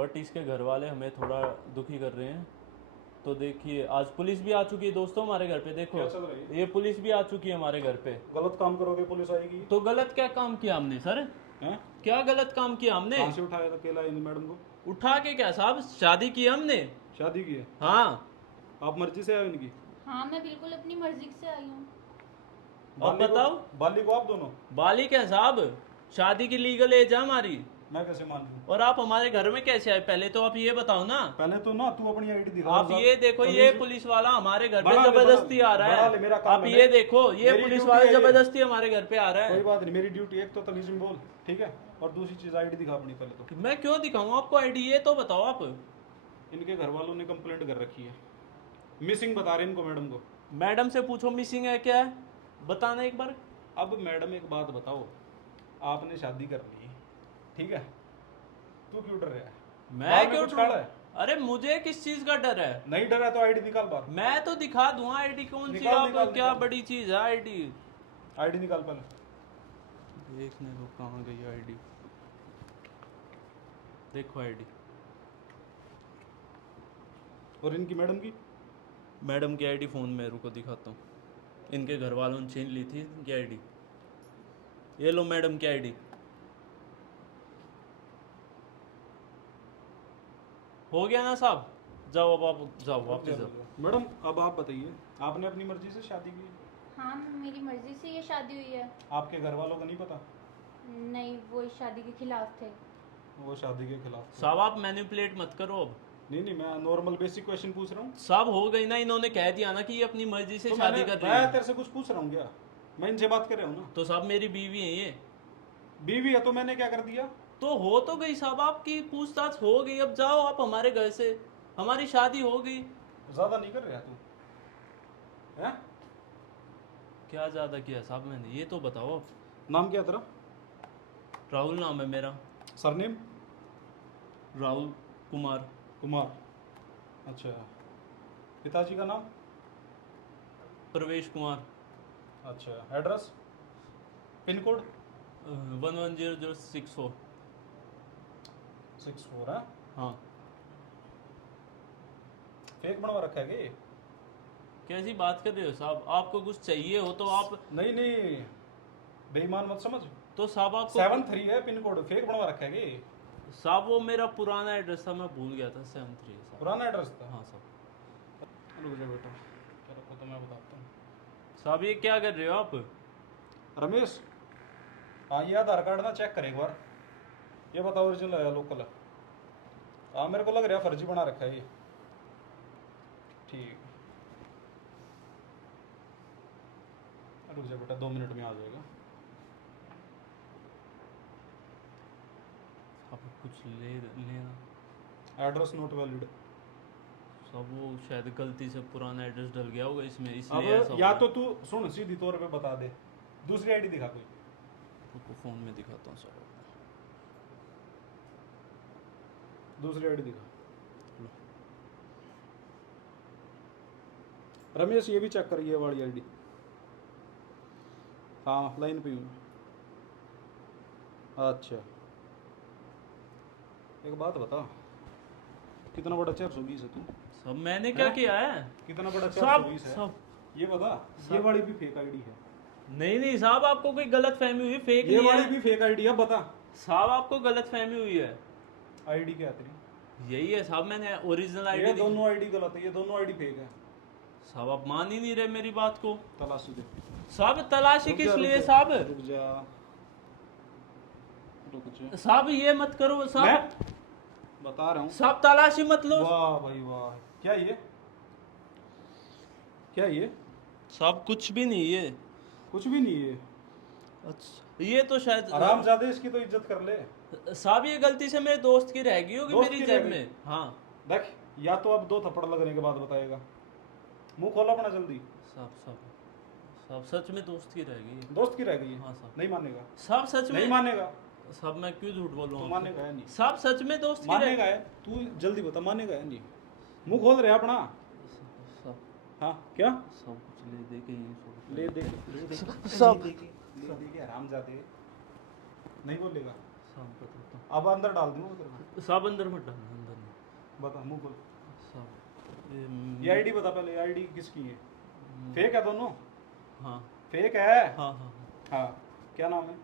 But इसके घर वाले हमें थोड़ा दुखी कर रहे हैं। तो देखिए आज पुलिस भी आ चुकी है दोस्तों हमारे घर पे। देखो क्या चल रही है? ये पुलिस भी आ चुकी है हमारे घर पे। गलत काम करोगे पुलिस आएगी। तो गलत क्या काम किया हमने सर? हैं? क्या गलत काम किया हमने? कहाँ से उठाया था अकेला इन मैडम को? उठा के क्या साहब, शादी की हमने। शादी की है? हाँ। आप मर्जी से आए हो इनकी? हाँ मैं बिल्कुल अपनी मर्जी से आई हूँ। अब बताओ। बाली को आप दोनों? बालिक है साहब, शादी की लीगल एज है हमारी। मैं कैसे मान लूं? और आप हमारे घर में कैसे आए? पहले तो आप ये बताओ ना। पहले तो ना तू अपनी आईडी दिखा। आप ये देखो, ये पुलिस वाला हमारे घर पे बना ले, जबरदस्ती बना आ ले, रहा बना ले, मेरा है। काम आप है, ये देखो, ये मेरी पुलिस ड्यूटी वाला है ये। जबरदस्ती हमारे घर पे आ रहा कोई है। बात नहीं, मेरी ड्यूटी एक तो तलीजिम बोल, ठीक है, और दूसरी चीज आईडी दिखा अपनी पहले तो। मैं क्यों दिखाऊं आपको आईडी? ये तो बताओ आप। इनके घर वालों ने कंप्लेंट कर रखी है, मिसिंग बता रहे इनको मैडम को। मैडम से पूछो मिसिंग है क्या है, बताना एक बार। अब मैडम एक बात बताओ, आपने शादी कर ली, ठीक है, तू क्यों डर रहा है? मैं बाल में क्यों कुछ काला है? अरे मुझे किस चीज का डर है? नहीं डर है तो आईडी निकाल बाहर। मैं तो दिखा दूंगा आईडी, कौन सी निकाल, आप निकाल, क्या निकाल। बड़ी चीज है आईडी? आईडी निकाल पहले। देखने दो कहाँ गई आईडी। देखो आईडी। और इनकी मैडम की? मैडम की आईडी फोन में, रुको दिखाता हूँ। इनके घर वालों ने छीन ली थी इनकी आईडी। ये लो मैडम की आईडी। हो गया ना साहब? जाओ अब आप जाओ वापस जाओ। मैडम अब आप बताइए, आपने अपनी मर्जी से शादी की? हाँ मेरी मर्जी से ये शादी हुई है। आपके घर वालों को नहीं पता? नहीं वो इस शादी के खिलाफ थे। वो शादी के खिलाफ थे। साहब आप मैनिपुलेट मत करो अब। नहीं मैं नॉर्मल बेसिक क्वेश्चन पूछ रहा हूँ। साहब हो गई ना, इन्होंने कह दिया ना कि ये अपनी मर्जी से तो शादी कर रही मैं है। तेरे से कुछ पूछ रहा हूँ क्या? मैं इनसे बात कर रहा हूँ ना। तो साहब मेरी बीवी है ये। बीवी है तो मैंने क्या कर दिया? तो हो तो गई साहब, आपकी पूछताछ हो गई। अब जाओ आप हमारे घर से, हमारी शादी हो गई। ज्यादा नहीं कर रहा तू? हैं? क्या ज्यादा किया साहब मैंने, ये तो बताओ आप। नाम क्या तेरा? राहुल नाम है मेरा। सरनेम? राहुल कुमार। कुमार। अच्छा, पिताजी का नाम? प्रवेश कुमार। अच्छा, एड्रेस? Pin code? 110064। 64 है? हाँ। फेक बनवा रखा है क्या ये? कैसी बात कर रहे हो साहब? आपको कुछ चाहिए हो तो आप। नहीं बेईमान मत समझ। तो साहब आपको 73 है पिन कोड, फेक बनवा रखा है क्या ये? साहब वो मेरा पुराना एड्रेस था, मैं भूल गया था। 73 साहब। पुराना एड्रेस था? हाँ साहब। रुक जा बेटा, चलो तो मैं बताता हूँ। साहब ये क्या कर रहे हो आप? रमेश, हाँ ये आधार कार्ड ना चेक कर एक बार, ये बताओ ओरिजिनल है या लोकल है? हाँ मेरे को लग रहा है फर्जी बना रखा है ये। ठीक, रुक जा बेटा, 2 मिनट में आ जाएगा। आप कुछ लेना। Address note valid. सब वो शायद गलती से पुराना एड्रेस डल गया होगा इसमें, इसलिए ऐसा अब या हो तो तू सुन, सीधी तौर पे बता दे, दूसरी आईडी दिखा कोई। रुको फ़ोन में दिखाता हूँ साहब। दूसरी आईडी दिखा। रमेश ये भी चेक कर, ये वाली आईडी। हाँ लाइन पे हूँ। अच्छा एक बात बता, कितना बड़ा 420 है तू? सब मैंने क्या किया है? कितना बड़ा साहब 420 है? सब ये बता, ये वाली भी फेक आईडी है? नहीं साहब, आपको कोई गलत फहमी हुई। फेक ये नहीं वाली है भी फेक आईडी है, बता। साहब, आपको गलत फहमी हुई है। आईडी क्या है तेरी? यही है साहब, मैंने ओरिजिनल ये आईडी। दोनों आईडी गलत है, ये दोनों आईडी फेक है। साहब आप मान ही नहीं रहे मेरी बात को। तलाशी दे। साहब तलाशी रुक किस जा, रुक लिए जा, साहब? रुक जा, रुक जा। साहब ये मत करो साहब। मैं बता रहा हूँ। साहब तलाशी मत लो। वाह भाई वाह, क्या ये? क्या ये? साहब कुछ भी नहीं ये। कुछ भी नहीं है? अच्छा ये तो शायद आराम ज्यादा, इसकी तो इज्जत कर ले। साहब ये गलती से मेरे दोस्त की रह गई होगी दोस्त मेरी की जेब रह गई? में। हाँ देख, या तो अब 2 थप्पड़ लगने के बाद बताएगा। मुंह खोला अपना जल्दी। साहब साहब साहब सच में दोस्त की रह गई है। दोस्त की रह गई है? हाँ साहब। नहीं मानेगा? साहब सच में नहीं मानेगा? साहब मैं क्यों झूठ बोल रहा तू हूँ? मानेगा है नहीं? साहब सच में दोस्त की मानेगा है? तू जल्दी बता, मानेगा है नहीं? मुंह खोल रहे अपना। सब हाँ क्या? सब कुछ ले दे के ये सब ले दे सब सब ले दे के आराम जाते नहीं बोलेगा? सब बताता अब अंदर डाल दूंगा तेरे को। हूँ। साहब अंदर मत डालना। बता मुंह खोल। साहब ये आईडी बता पहले, आईडी किसकी है? फेक है दोनों? हाँ फेक है? हाँ हाँ हाँ। क्या नाम है?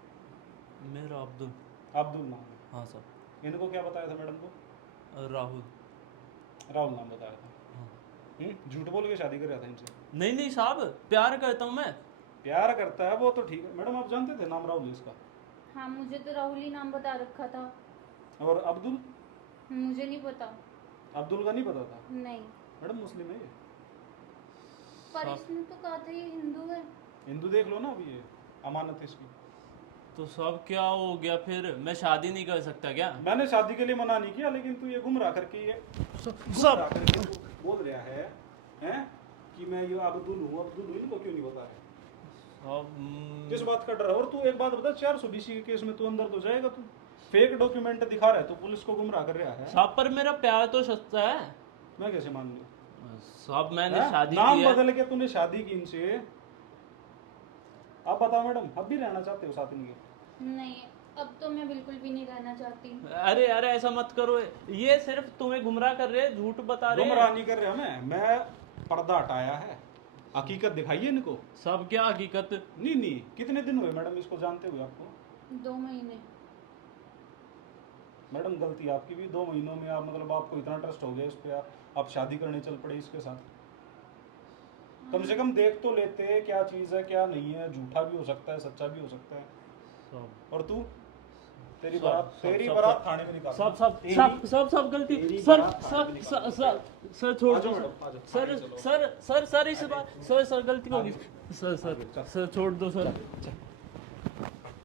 मेरा अब्दुल। अब्दुल नाम है। हाँ साहब। इनको क्या बताया था मैडम को? राहुल। राहुल नाम बताया था। हाँ। झूठ बोल के शादी कर रहा था इनसे? नहीं नहीं साहब, प्यार करता हूँ मैं। प्यार करता है वो तो ठीक है मैडम, आप जानते थे नाम राहुल इसका? हाँ, मुझे तो राहुल ही नाम बता रखा था। और अब्दुल? मुझे नहीं पता। अब्दुल का नहीं पता था? नहीं, मैडम मुस्लिम है ये। पर साहब। इसने तो कहा था ये हिंदू है। हिंदू देख लो ना अभी, ये अमानत है इसकी। तो सब क्या हो गया फिर? मैं शादी नहीं कर सकता क्या? मैंने शादी के लिए मना नहीं किया, लेकिन तू ये गुमराह करके ये सब बोल रहा है हैं कि मैं ये अब्दुल हूँ, अब्दुल हूँ, इनको क्यों नहीं बता रहे? किस बात का डर है? और तू एक बात बता, 420 के केस में तू अंदर तो जाएगा? तू फेक डॉक्यूमेंट दिखा रहा है, तो पुलिस को गुमराह कर रहा है। साहब पर मेरा प्यार तो सच्चा है। मैं कैसे मान लूं? साहब मैंने हैं? शादी नाम की है। बदल के तूने शादी की इनसे। आप बताओ मैडम, अब भी रहना चाहते हो साथ इनके? नहीं, अब तो मैं बिल्कुल भी नहीं रहना चाहती। अरे अरे ऐसा मत करो, ये सिर्फ तुम्हें गुमराह कर रहे हैं, झूठ बता रहे गुमराह हैं। नहीं कर रहा मैं पर्दा हटाया है, हकीकत दिखाइए इनको। सब क्या हकीकत? नहीं, कितने दिन हुए मैडम इसको जानते हुए आपको? 2 महीने। मैडम गलती आपकी भी, 2 महीनों में आप मतलब आपको इतना ट्रस्ट हो गया इस पे, आप शादी करने चल पड़े इसके साथ। कम से कम देख तो लेते क्या चीज़ है क्या नहीं है, झूठा भी हो सकता है सच्चा भी हो सकता है। सब और तू, तेरी सब- बारात सब- तेरी सब- बारात सब- थाने में निकाल। सब सब तेरी- सब सब सब गलती तेरी सर बारात सर थाने में सर निकाल। सर सर छोड़ आ दो जाओ मैडम, आ जाओ, सर आगे चलो। सर सर सर इस बार सर सर गलती होगी सर सर सर छोड़ दो सर।